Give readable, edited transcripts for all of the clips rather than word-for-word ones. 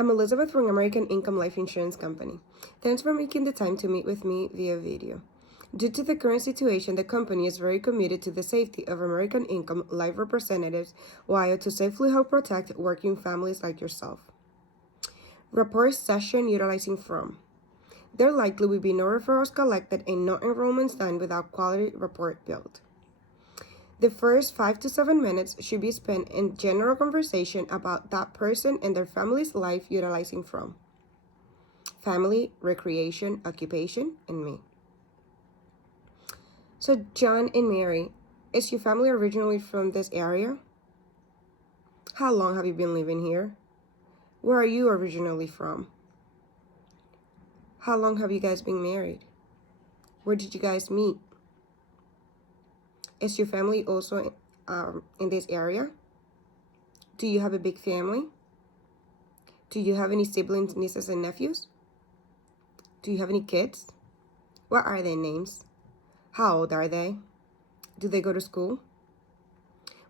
I'm Elizabeth from American Income Life Insurance Company. Thanks for making the time to meet with me via video. Due to the current situation, the company is very committed to the safety of American Income Life representatives while to safely help protect working families like yourself. Report session utilizing from. There likely will be no referrals collected and no enrollments done without quality report built. The first 5 to 7 minutes should be spent in general conversation about that person and their family's life utilizing from. Family, recreation, occupation, and me. So John and Mary, is your family originally from this area? How long have you been living here? Where are you originally from? How long have you guys been married? Where did you guys meet? Is your family also in this area? Do you have a big family? Do you have any siblings, nieces, and nephews? Do you have any kids? What are their names? How old are they? Do they go to school?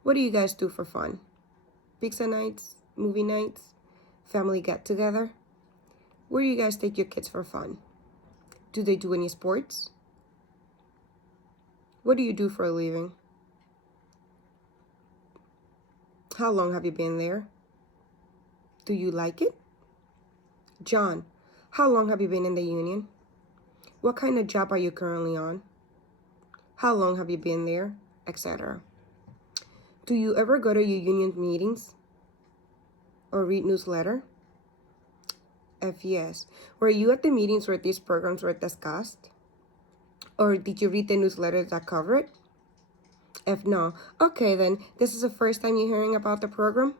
What do you guys do for fun? Pizza nights, movie nights, family get-together? Where do you guys take your kids for fun? Do they do any sports? What do you do for a living? How long have you been there? Do you like it? John, how long have you been in the union? What kind of job are you currently on? How long have you been there? Etc. Do you ever go to your union meetings or read newsletter? If yes, were you at the meetings where these programs were discussed? Or did you read the newsletters that cover it? If no, okay then, this is the first time you're hearing about the program?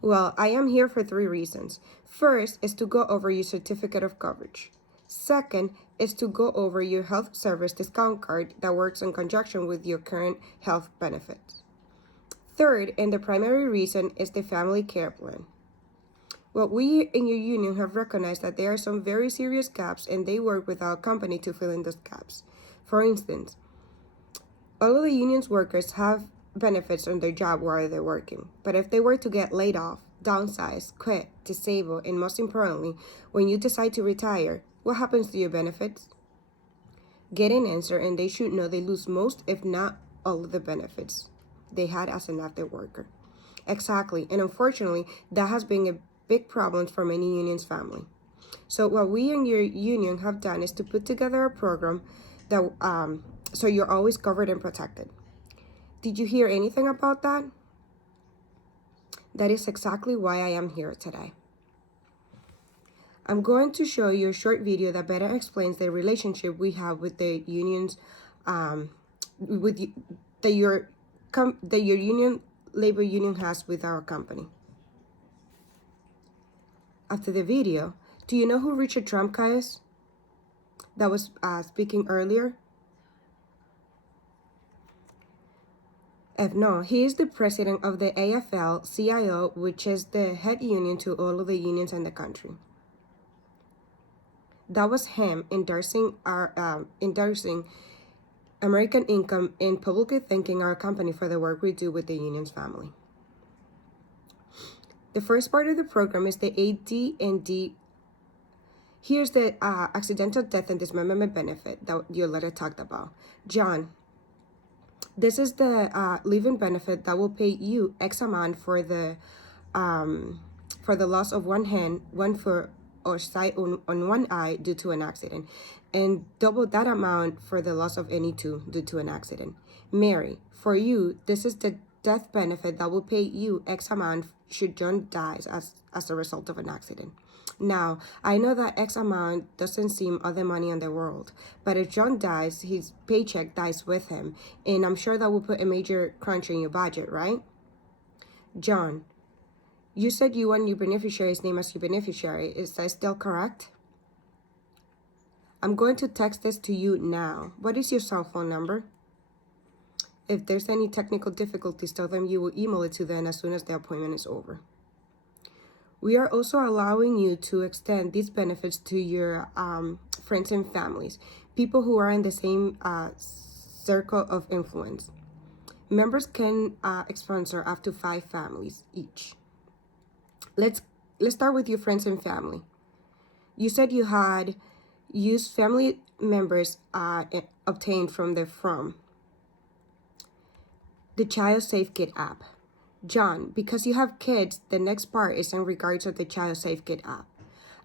Well, I am here for 3 reasons. First is to go over your certificate of coverage. Second is to go over your health service discount card that works in conjunction with your current health benefits. Third, and the primary reason, is the family care plan. Well, we in your union have recognized that there are some very serious gaps and they work with our company to fill in those gaps. For instance, all of the union's workers have benefits on their job where they're working, but if they were to get laid off, downsized, quit, disabled, and most importantly, when you decide to retire, what happens to your benefits? Get an answer and they should know they lose most, if not all of the benefits they had as an active worker. Exactly, and unfortunately, that has been a big problem for many unions' family. So what we in your union have done is to put together a program that so you're always covered and protected. Did you hear anything about that? That is exactly why I am here today. I'm going to show you a short video that better explains the relationship we have with the unions, that your union labor union has with our company. After the video, do you know who Richard Trumka is? That was speaking earlier. If no, he is the president of the AFL-CIO, which is the head union to all of the unions in the country. That was him endorsing American Income and publicly thanking our company for the work we do with the union's family. The first part of the program is the AD&D. Here's the accidental death and dismemberment benefit that your letter talked about. John, this is the living benefit that will pay you X amount for the loss of one hand, one foot, or sight on one eye due to an accident, and double that amount for the loss of any two due to an accident. Mary, for you, this is the death benefit that will pay you X amount should John dies as a result of an accident. Now, I know that X amount doesn't seem all the money in the world, but if John dies, his paycheck dies with him, and I'm sure that will put a major crunch in your budget, right? John, you said you want your beneficiary's name as your beneficiary. Is that still correct? I'm going to text this to you now. What is your cell phone number? If there's any technical difficulties, tell them you will email it to them as soon as the appointment is over. We are also allowing you to extend these benefits to your friends and families, people who are in the same circle of influence. Members can sponsor up to 5 families each. Let's let's start with your friends and family. You said you had used family members obtained from the Child Safe Kit app. John, because you have kids, the next part is in regards of the Child Safe Kit app.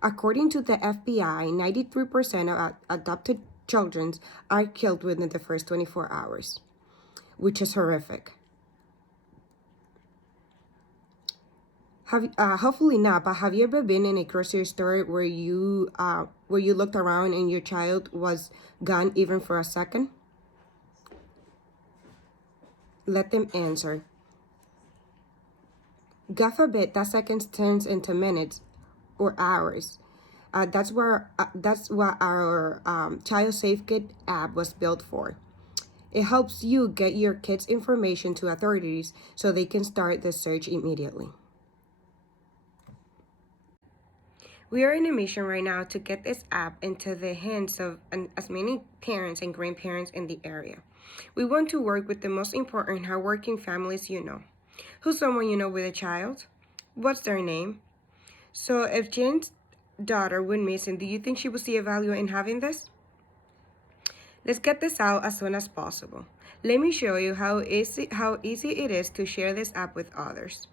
According to the FBI, 93% of adopted children are killed within the first 24 hours, which is horrific. Hopefully not, but have you ever been in a grocery store where you looked around and your child was gone even for a second? Let them answer. God forbid that seconds turns into minutes or hours. That's what our Child Safe Kit app was built for. It helps you get your kids' information to authorities so they can start the search immediately. We are in a mission right now to get this app into the hands of as many parents and grandparents in the area. We want to work with the most important hardworking families you know. Who's someone you know with a child? What's their name? So if Jane's daughter went missing, do you think she would see a value in having this? Let's get this out as soon as possible. Let me show you how easy it is to share this app with others.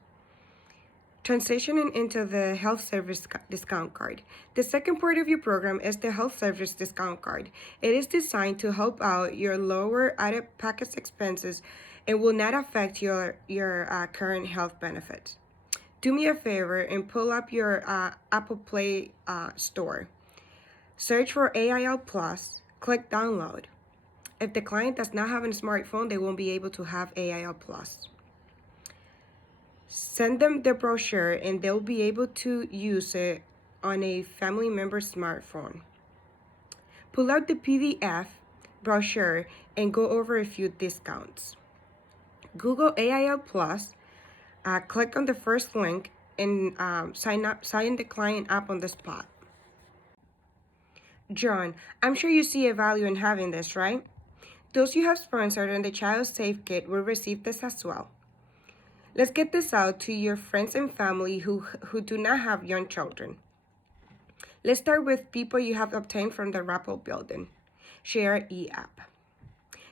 Transitioning into the health service discount card. The second part of your program is the health service discount card. It is designed to help out your lower out-of-pocket expenses and will not affect your current health benefits. Do me a favor and pull up your Apple Play store. Search for AIL Plus, click download. If the client does not have a smartphone, they won't be able to have AIL Plus. Send them the brochure and they'll be able to use it on a family member's smartphone. Pull out the PDF brochure and go over a few discounts. Google AIL Plus, click on the first link and sign the client up on the spot. John, I'm sure you see a value in having this, right? Those you have sponsored on the Child Safe Kit will receive this as well. Let's get this out to your friends and family who do not have young children. Let's start with people you have obtained from the Rappel building. Share e-app.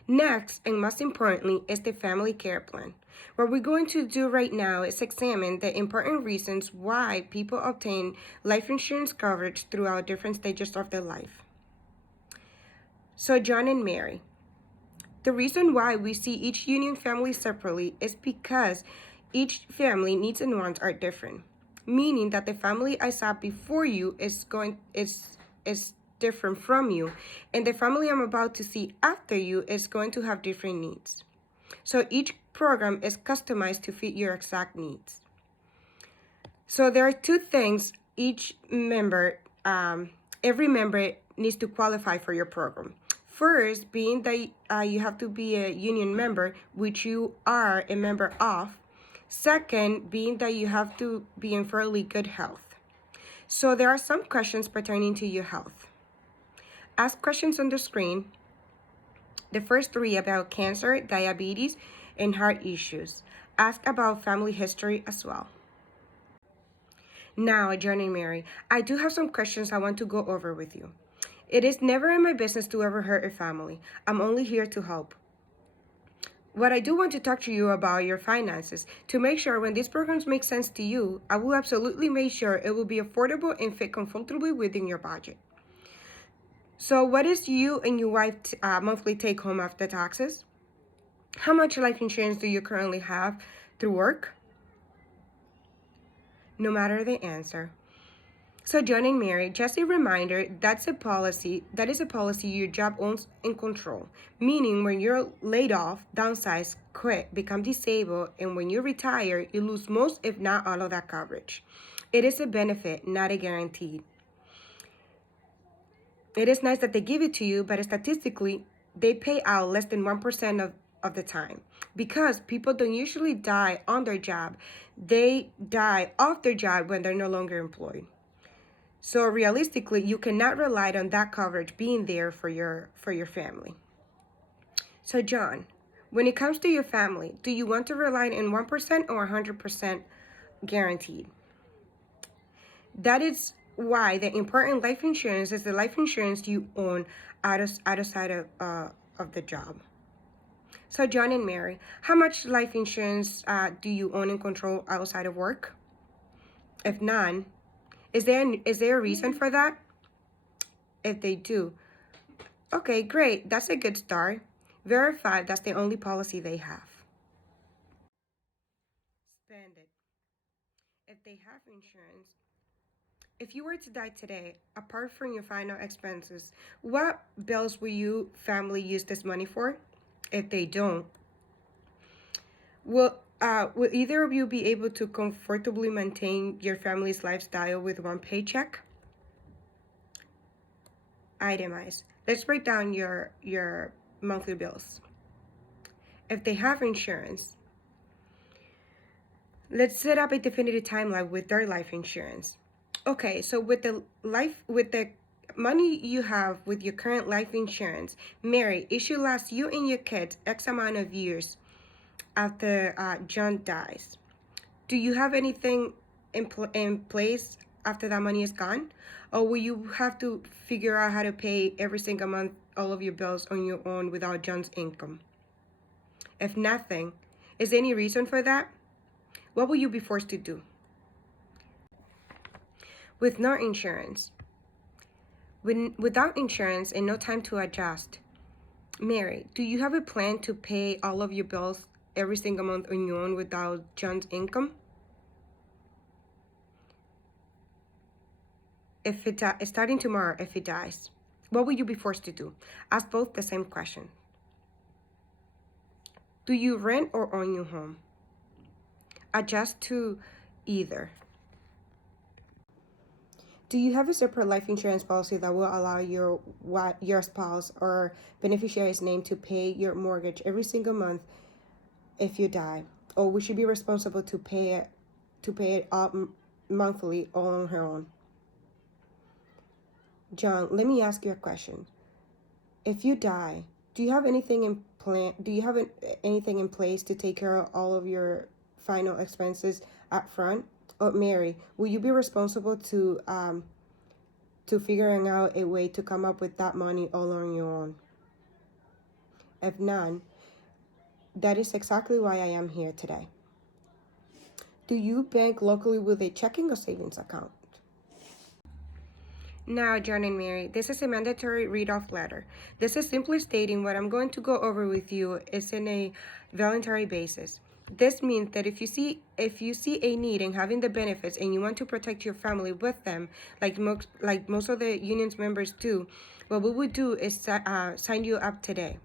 Next, and most importantly, is the family care plan. What we're going to do right now is examine the important reasons why people obtain life insurance coverage throughout different stages of their life. So John and Mary. The reason why we see each union family separately is because each family needs and wants are different, meaning that the family I saw before you is different from you, and the family I'm about to see after you is going to have different needs. So each program is customized to fit your exact needs. So there are two things every member needs to qualify for your program. First, being that you have to be a union member, which you are a member of. Second, being that you have to be in fairly good health. So there are some questions pertaining to your health. Ask questions on the screen. The first three about cancer, diabetes, and heart issues. Ask about family history as well. Now, John and Mary, I do have some questions I want to go over with you. It is never in my business to ever hurt a family. I'm only here to help. What I do want to talk to you about your finances to make sure when these programs make sense to you, I will absolutely make sure it will be affordable and fit comfortably within your budget. So what is you and your wife monthly take home after taxes? How much life insurance do you currently have through work? No matter the answer. So John and Mary, just a reminder, that is a policy your job owns and control. Meaning when you're laid off, downsize, quit, become disabled, and when you retire, you lose most if not all of that coverage. It is a benefit, not a guarantee. It is nice that they give it to you, but statistically, they pay out less than 1% of the time. Because people don't usually die on their job. They die off their job when they're no longer employed. So realistically, you cannot rely on that coverage being there for your family. So John, when it comes to your family, do you want to rely on 1% or 100% guaranteed? That is why the important life insurance is the life insurance you own outside of the job. So John and Mary, how much life insurance do you own and control outside of work? If none, is there a reason for that? If they do, okay, great. That's a good start. Verify that's the only policy they have. Spend it. If they have insurance, if you were to die today, apart from your final expenses, what bills will you family use this money for? If they don't, will either of you be able to comfortably maintain your family's lifestyle with one paycheck? Itemize. Let's break down your monthly bills. If they have insurance, let's set up a definitive timeline with their life insurance. Okay, so with the money you have with your current life insurance, Mary, it should last you and your kids X amount of years after John dies. Do you have anything in place after that money is gone? Or will you have to figure out how to pay every single month all of your bills on your own without John's income? If nothing, is there any reason for that? What will you be forced to do? With no insurance, without insurance and no time to adjust, Mary, do you have a plan to pay all of your bills every single month on your own without John's income? If starting tomorrow, if he dies, what will you be forced to do? Ask both the same question. Do you rent or own your home? Adjust to either. Do you have a separate life insurance policy that will allow your spouse or beneficiary's name to pay your mortgage every single month if you die? Or will she be responsible to pay it all monthly all on her own? John, let me ask you a question. If you die, do you have anything in place to take care of all of your final expenses up front? Or Mary, will you be responsible to figuring out a way to come up with that money all on your own? If none, that is exactly why I am here today. Do you bank locally with a checking or savings account? Now, John and Mary, this is a mandatory read-off letter. This is simply stating what I'm going to go over with you is in a voluntary basis. This means that if you see a need in having the benefits and you want to protect your family with them, like most of the union's members do, what we would do is sign you up today.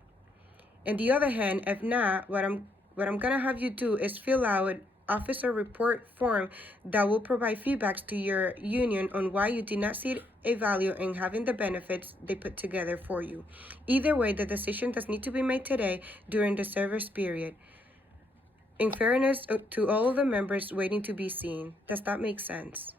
On the other hand, if not, what I'm gonna have you do is fill out an officer report form that will provide feedbacks to your union on why you did not see a value in having the benefits they put together for you. Either way, the decision does need to be made today during the service period. In fairness to all of the members waiting to be seen. Does that make sense?